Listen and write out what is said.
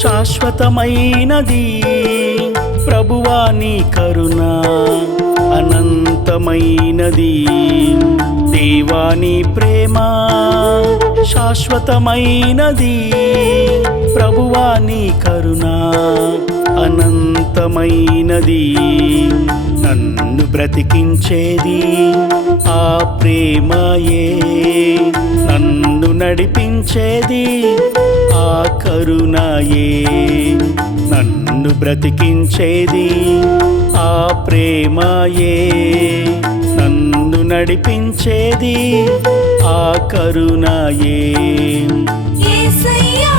శాశ్వతమైనది ప్రభువా నీ కరుణ అనంతమైనది దేవా నీ ప్రేమ శాశ్వతమైనది ప్రభువా నీ కరుణ అనంతమైనది నన్ను బ్రతికించేది ఆ ప్రేమయే నన్ను నడిపించేది ఆ కరుణయే నన్ను బ్రతికించేది ఆ ప్రేమయే నన్ను నడిపించేది ఆ కరుణయే యేసయ్యా